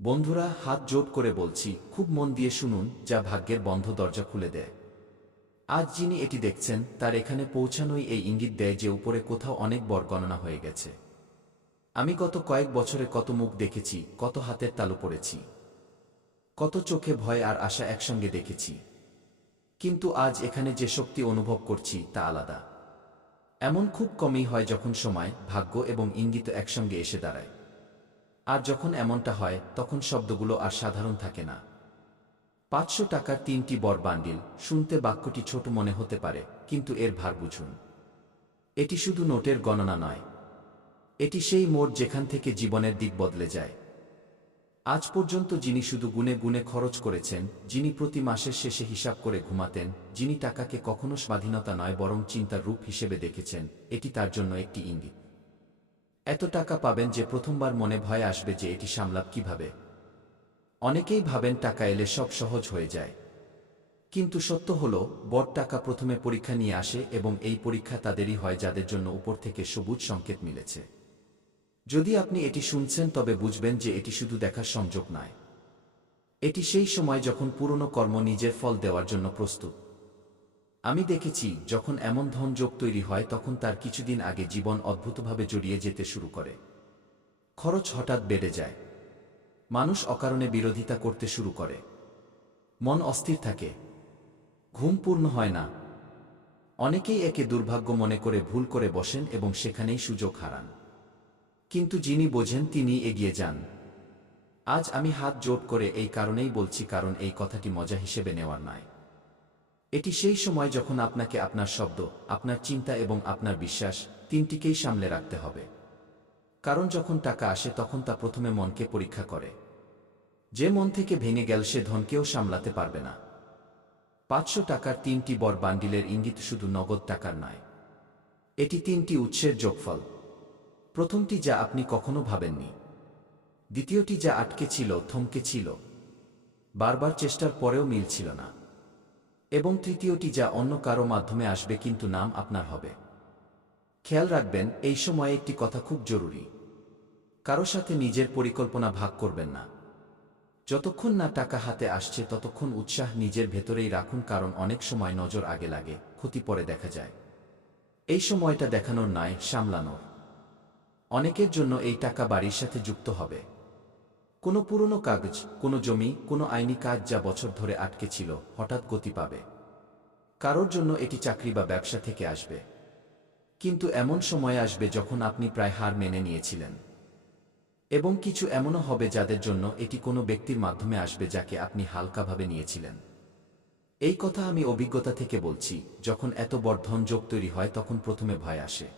বন্ধুরা, হাত জোট করে বলছি, খুব মন দিয়ে শুনুন, যা ভাগ্যের বন্ধ দরজা খুলে দেয়। আজ যিনি এটি দেখছেন তার এখানে পৌঁছানোই এই ইঙ্গিত দেয় যে উপরে কোথাও অনেক বড় গণনা হয়ে গেছে। আমি গত কয়েক বছরে কত মুখ দেখেছি, কত হাতের তালু পড়েছি, কত চোখে ভয় আর আশা একসঙ্গে দেখেছি, কিন্তু আজ এখানে যে শক্তি অনুভব করছি তা আলাদা। এমন খুব কমই হয় যখন সময়, ভাগ্য এবং ইঙ্গিত একসঙ্গে এসে দাঁড়ায়। আর যখন এমনটা হয় তখন শব্দগুলো আর সাধারণ থাকে না। ৫০০ টাকার ৩টি বড় বান্ডিল। শুনতে বাক্যটি ছোট মনে হতে পারে, কিন্তু এর ভার বুঝুন। এটি শুধু নোটের গণনা নয়, এটি সেই মোড় যেখান থেকে জীবনের দিক বদলে যায়। আজ পর্যন্ত যিনি শুধু গুনে গুনে খরচ করেছেন, যিনি প্রতি মাসের শেষে হিসাব করে ঘুমাতেন, যিনি টাকাকে কখনো স্বাধীনতা নয় বরং চিন্তার রূপ হিসেবে দেখেছেন, এটি তার জন্য একটি ইঙ্গিত। এত টাকা পাবেন যে প্রথমবার মনে ভয় আসবে যে এটি সামলাব কিভাবে। অনেকেই ভাবেন টাকা এলে সব সহজ হয়ে যায়, কিন্তু সত্য হলো, বড় টাকা প্রথমে পরীক্ষা নিয়ে আসে এবং এই পরীক্ষা তাদেরই হয় যাদের জন্য উপর থেকে সবুজ সংকেত মিলেছে। যদি আপনি এটি শুনছেন তবে বুঝবেন যে এটি শুধু দেখার সংযোগ নয়, এটি সেই সময় যখন পুরনো কর্ম নিজের ফল দেওয়ার জন্য প্রস্তুত। আমি দেখেছি যখন এমন ধনযোগ তৈরি হয় তখন তার কিছুদিন আগে জীবন অদ্ভুতভাবে জড়িয়ে যেতে শুরু করে। খরচ হঠাৎ বেড়ে যায়, মানুষ অকারণে বিরোধিতা করতে শুরু করে, মন অস্থির থাকে, ঘুম পূর্ণ হয় না। অনেকেই একে দুর্ভাগ্য মনে করে ভুল করে বসেন এবং সেখানেই সুযোগ হারান। কিন্তু যিনি বোঝেন তিনি এগিয়ে যান। আজ আমি হাত জোট করে এই কারণেই বলছি, কারণ এই কথাটি মজা হিসেবে নেওয়ার নয়। এটি সেই সময় যখন আপনাকে আপনার শব্দ, আপনার চিন্তা এবং আপনার বিশ্বাস, তিনটিকেই সামলে রাখতে হবে। কারণ যখন টাকা আসে তখন তা প্রথমে মনকে পরীক্ষা করে। যে মন থেকে ভেঙে গেল সে ধনকেও সামলাতে পারবে না। ৫০০ টাকার ৩টি বড় বান্ডিলের ইঙ্গিত শুধু নগদ টাকার নয়, এটি ৩টি উৎসের যোগফল। প্রথমটি যা আপনি কখনো ভাবেননি, দ্বিতীয়টি যা আটকে ছিল, থমকে ছিল, বারবার চেষ্টার পরেও মিলছিল না, এবং তৃতীয়টি যা অন্য কারো মাধ্যমে আসবে কিন্তু নাম আপনার হবে। খেয়াল রাখবেন, এই সময়ে একটি কথা খুব জরুরি, কারো সাথে নিজের পরিকল্পনা ভাগ করবেন না। যতক্ষণ না টাকা হাতে আসছে ততক্ষণ উৎসাহ নিজের ভেতরেই রাখুন, কারণ অনেক সময় নজর আগে লাগে, ক্ষতি পরে দেখা যায়। এই সময়টা দেখানোর নয়, সামলানোর। অনেকের জন্য এই টাকা বাড়ির সাথে যুক্ত হবে, কোনো পুরনো কাগজ, কোনো জমি, কোনো আইনি কাজ যা বছর ধরে আটকে ছিল, হঠাৎ গতি পাবে। কারোর জন্য এটি চাকরি বা ব্যবসা থেকে আসবে, কিন্তু এমন সময় আসবে যখন আপনি প্রায় হার মেনে নিয়েছিলেন। এবং কিছু এমনও হবে যাদের জন্য এটি কোনো ব্যক্তির মাধ্যমে আসবে যাকে আপনি হালকাভাবে নিয়েছিলেন। এই কথা আমি অভিজ্ঞতা থেকে বলছি, যখন এত বড় ধনযোগ তৈরি হয় তখন প্রথমে ভয় আসে।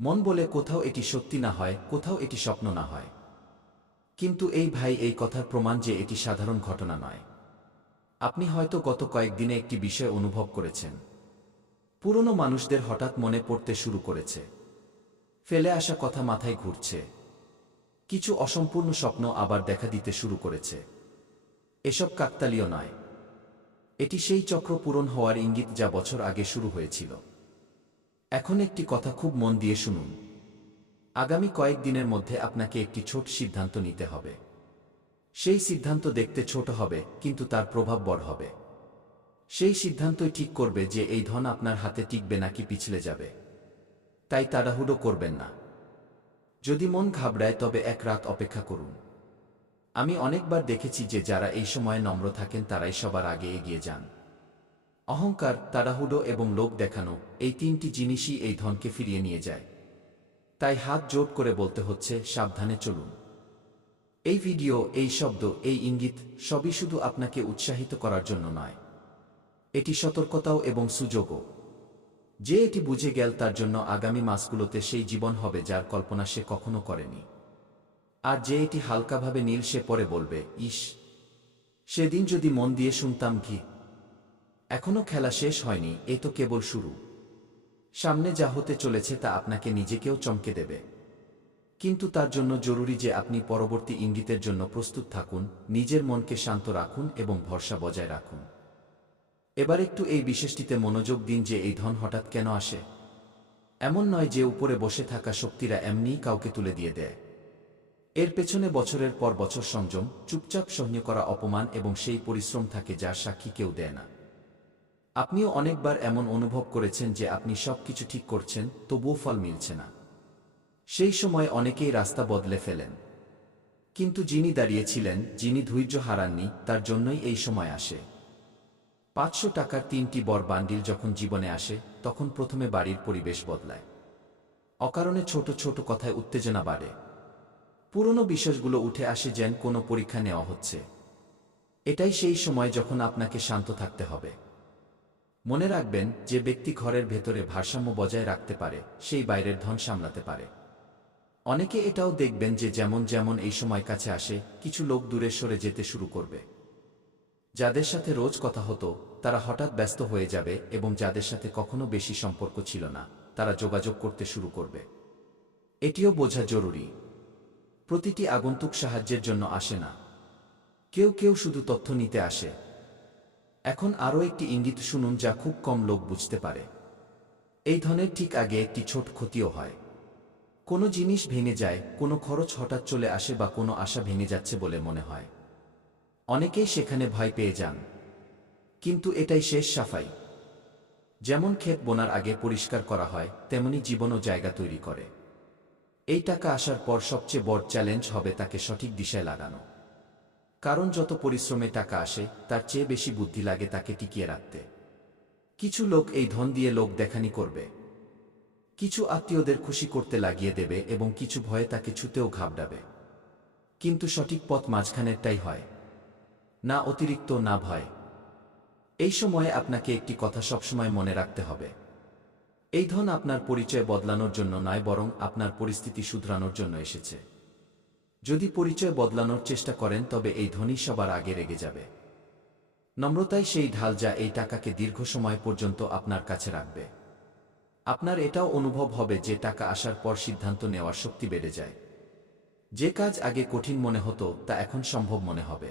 মন বলে কোথাও এটি সত্যি না হয়, কোথাও এটি স্বপ্ন না হয়। কিন্তু এই কথার প্রমাণ যে এটি সাধারণ ঘটনা নয়। আপনি হয়তো গত কয়েকদিনে একটি বিষয় অনুভব করেছেন। পুরনো মানুষদের হঠাৎ মনে পড়তে শুরু করেছে, ফেলে আসা কথা মাথায় ঘুরছে, কিছু অসম্পূর্ণ স্বপ্ন আবার দেখা দিতে শুরু করেছে। এসব কাকতালীয় নয়, এটি সেই চক্র পূরণ হওয়ার ইঙ্গিত যা বছর আগে শুরু হয়েছিল। এখন একটি কথা খুব মন দিয়ে শুনুন। আগামী কয়েকদিনের মধ্যে আপনাকে একটি ছোট সিদ্ধান্ত নিতে হবে। সেই সিদ্ধান্ত দেখতে ছোট হবে, কিন্তু তার প্রভাব বড় হবে। সেই সিদ্ধান্তই ঠিক করবে যে এই ধন আপনার হাতে টিকবে নাকি পিছলে যাবে। তাই তাড়াহুড়ো করবেন না। যদি মন ঘাবড়ায় তবে এক রাত অপেক্ষা করুন। আমি অনেকবার দেখেছি যে যারা এই সময়ে নম্র থাকেন তারাই সবার আগে এগিয়ে যান। অহংকার, তাড়াহুড়ো এবং লোক দেখানো, এই তিনটি জিনিসই এই ধনকে ফিরিয়ে নিয়ে যায়। তাই হাত জোট করে বলতে হচ্ছে, সাবধানে চলুন। এই ভিডিও, এই শব্দ, এই ইঙ্গিত সবই শুধু আপনাকে উৎসাহিত করার জন্য নয়, এটি সতর্কতাও এবং সুযোগও। যে এটি বুঝে গেল তার জন্য আগামী মাসগুলোতে সেই জীবন হবে যার কল্পনা সে কখনো করেনি। আর যে এটি হালকাভাবে নীল সে পরে বলবে, ইস, সেদিন যদি মন দিয়ে শুনতাম কি। এখনো খেলা শেষ হয়নি, এ তো কেবল শুরু। সামনে যা হতে চলেছে তা আপনাকে নিজেকেও চমকে দেবে। কিন্তু তার জন্য জরুরি যে আপনি পরবর্তী ইঙ্গিতের জন্য প্রস্তুত থাকুন, নিজের মনকে শান্ত রাখুন এবং ভরসা বজায় রাখুন। এবার একটু এই বিশেষটিতে মনোযোগ দিন যে এই ধন হঠাৎ কেন আসে। এমন নয় যে উপরে বসে থাকা শক্তিরা এমনিই কাউকে তুলে দিয়ে দেয়। এর পেছনে বছরের পর বছর সংযম, চুপচাপ সহ্য করা অপমান এবং সেই পরিশ্রম থাকে যার সাক্ষী কেউ দেয় না। আপনিও অনেকবার এমন অনুভব করেছেন যে আপনি সবকিছু ঠিক করছেন, তবুও ফল মিলছে না। সেই সময় অনেকেই রাস্তা বদলে ফেলেন। কিন্তু যিনি দাঁড়িয়েছিলেন, যিনি ধৈর্য হারাননি, তার জন্যই এই সময় আসে। ৫০০ টাকার ৩টি বড় বান্ডিল যখন জীবনে আসে, তখন প্রথমে বাড়ির পরিবেশ বদলায়। অকারণে ছোট ছোট কথায় উত্তেজনা বাড়ে। পুরনো বিশ্বাসগুলো উঠে আসে যেন কোনো পরীক্ষা নেওয়া হচ্ছে। এটাই সেই সময় যখন আপনাকে শান্ত থাকতে হবে। মনে রাখবেন, যে ব্যক্তি ঘরের ভেতরে ভারসাম্য বজায় রাখতে পারে, সেই বাইরের ধন সামলাতে পারে। অনেকে এটাও দেখবেন যে যেমন যেমন এই সময় কাছে আসে, কিছু লোক দূরে সরে যেতে শুরু করবে। যাদের সাথে রোজ কথা হতো, তারা হঠাৎ ব্যস্ত হয়ে যাবে, এবং যাদের সাথে কখনো বেশি সম্পর্ক ছিল না, তারা যোগাযোগ করতে শুরু করবে। এটিও বোঝা জরুরি, প্রতিটি আগন্তুক সাহায্যের জন্য আসে না। কেউ কেউ শুধু তথ্য নিতে আসে। এখন আরও একটি ইঙ্গিত শুনুন যা খুব কম লোক বুঝতে পারে। এই ধনের ঠিক আগে একটি ছোট ক্ষতিও হয়। কোনো জিনিস ভেঙে যায়, কোনো খরচ হঠাৎ চলে আসে, বা কোনো আশা ভেঙে যাচ্ছে বলে মনে হয়। অনেকেই সেখানে ভয় পেয়ে যান। কিন্তু এটাই শেষ সাফাই। যেমন ক্ষেত বোনার আগে পরিষ্কার করা হয়, তেমনি জীবনও জায়গা তৈরি করে। এই টাকা আসার পর সবচেয়ে বড় চ্যালেঞ্জ হবে তাকে সঠিক দিশায় লাগানো। কারণ যত পরিশ্রমে টাকা আসে, তার চেয়ে বেশি বুদ্ধি লাগে তাকে টিকিয়ে রাখতে। কিছু লোক এই ধন দিয়ে লোক দেখানি করবে, কিছু আত্মীয়দের খুশি করতে লাগিয়ে দেবে, এবং কিছু ভয়ে তাকে ছুতেও ঘাবড়াবে। কিন্তু সঠিক পথ মাঝখানেরটাই হয়, না অতিরিক্ত, না ভয়। এই সময়ে আপনাকে একটি কথা সবসময় মনে রাখতে হবে। এই ধন আপনার পরিচয় বদলানোর জন্য নয়, বরং আপনার পরিস্থিতি শুধরানোর জন্য এসেছে। যদি পরিচয় বদলানোর চেষ্টা করেন, তবে এই ধনই সবার আগে রেগে যাবে। নম্রতাই সেই ঢাল যা এই টাকাকে দীর্ঘ সময় পর্যন্ত আপনার কাছে রাখবে। আপনার এটাও অনুভব হবে যে টাকা আসার পর সিদ্ধান্ত নেওয়ার শক্তি বেড়ে যায়। যে কাজ আগে কঠিন মনে হতো, তা এখন সম্ভব মনে হবে।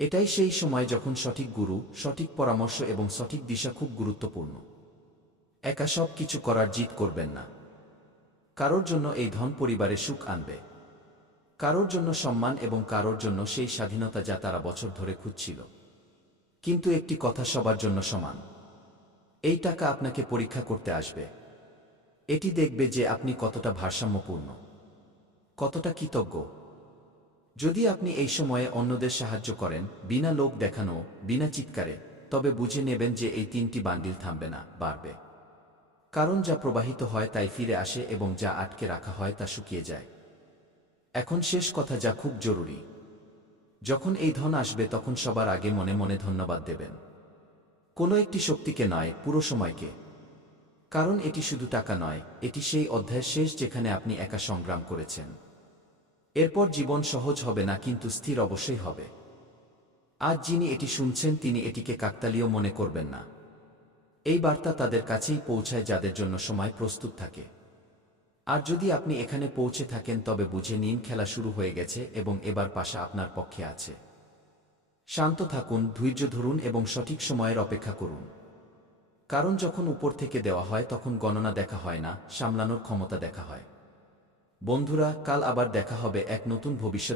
এটাই সেই সময় যখন সঠিক গুরু, সঠিক পরামর্শ এবং সঠিক দিশা খুব গুরুত্বপূর্ণ। একা সব কিছু করার জিদ করবেন না। কারোর জন্য এই ধন পরিবারে সুখ আনবে, কারোর জন্য সম্মান, এবং কারোর জন্য সেই স্বাধীনতা যা তারা বছর ধরে খুঁজছিল। কিন্তু একটি কথা সবার জন্য সমান, এই টাকা আপনাকে পরীক্ষা করতে আসবে। এটি দেখবে যে আপনি কতটা ভারসাম্যপূর্ণ, কতটা কৃতজ্ঞ। যদি আপনি এই সময়ে অন্যদের সাহায্য করেন, বিনা লোক দেখানো, বিনা চিৎকারে, তবে বুঝে নেবেন যে এই 3টি বান্ডিল থামবে না, বাড়বে। কারণ যা প্রবাহিত হয় তাই ফিরে আসে, এবং যা আটকে রাখা হয় তা শুকিয়ে যায়। এখন শেষ কথা যা খুব জরুরি। যখন এই ধন আসবে, তখন সবার আগে মনে মনে ধন্যবাদ দেবেন। কোনো একটি শক্তিকে নয়, পুরো সময়কে। কারণ এটি শুধু টাকা নয়, এটি সেই অধ্যায়ের শেষ যেখানে আপনি একা সংগ্রাম করেছেন। এরপর জীবন সহজ হবে না, কিন্তু স্থির অবশ্যই হবে। আজ যিনি এটি শুনছেন, তিনি এটিকে কাকতালীয় মনে করবেন না। এই বার্তা তাদের কাছেই পৌঁছায় যাদের জন্য সময় প্রস্তুত থাকে। আর যদি আপনি এখানে পৌঁছে থাকেন, তবে বুঝে নিন খেলা শুরু হয়ে গেছে, এবং এবার পাশা আপনার পক্ষে আছে। শান্ত থাকুন, ধৈর্য ধরুন, এবং সঠিক সময়ের অপেক্ষা করুন। কারণ যখন উপর থেকে দেওয়া হয়, তখন গণনা দেখা হয় না, সামলানোর ক্ষমতা দেখা হয়। বন্ধুরা, কাল আবার দেখা হবে এক নতুন ভবিষ্যৎ